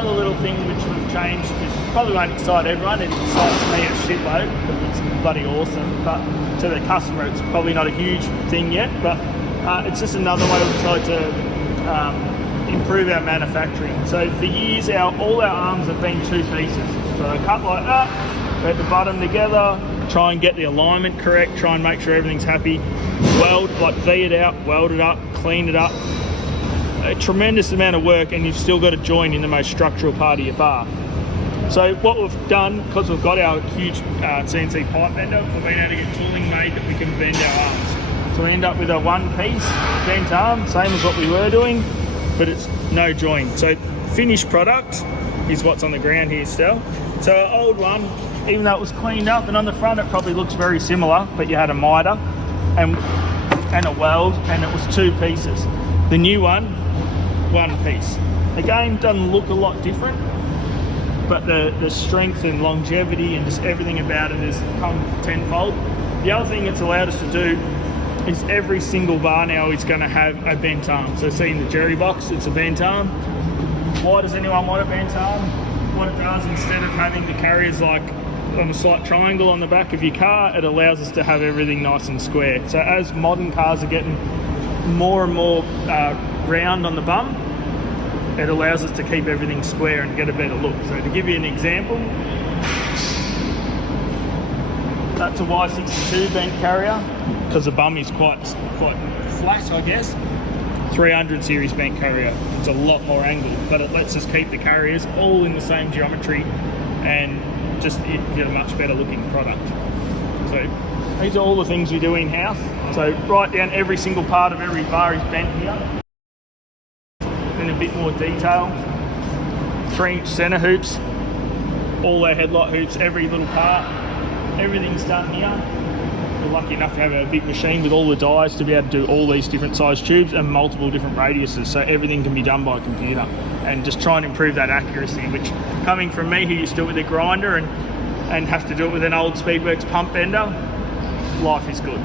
another little thing which we've changed, which probably won't excite everyone. It excites me a shitload because it's bloody awesome, but to the customer it's probably not a huge thing yet, but it's just another way we've tried to improve our manufacturing. So for years all our arms have been two pieces. So they're cut like that, let the bottom together, try and get the alignment correct, try and make sure everything's happy, weld, like V it out, weld it up, clean it up. A tremendous amount of work, and you've still got to join in the most structural part of your bar. So what we've done, because we've got our huge CNC pipe bender, we've been able to get tooling made that we can bend our arms. So we end up with a one-piece bent arm, same as what we were doing, but it's no join. So finished product is what's on the ground here still. So our old one, even though it was cleaned up, and on the front it probably looks very similar, but you had a miter and a weld, and it was two pieces. The new one piece. Again, doesn't look a lot different, but the strength and longevity and just everything about it has come tenfold. The other thing it's allowed us to do is every single bar now is going to have a bent arm. So see in the Jerry box, it's a bent arm. Why does anyone want a bent arm? What it does, instead of having the carriers like on a slight triangle on the back of your car, it allows us to have everything nice and square. So as modern cars are getting more and more round on the bum, it allows us to keep everything square and get a better look. So to give you an example, that's a Y62 bent carrier, because the bum is quite flat, I guess. 300 series bent carrier, it's a lot more angled, but it lets us keep the carriers all in the same geometry and just get a much better looking product. So these are all the things we do in-house. So right down every single part of every bar is bent here. In a bit more detail, 3-inch center hoops, all our headlight hoops, every little part, everything's done here. We're lucky enough to have a big machine with all the dies to be able to do all these different size tubes and multiple different radiuses, so everything can be done by computer, and just try and improve that accuracy, which, coming from me who used to do it with a grinder and have to do it with an old Speedworks pump bender, life is good.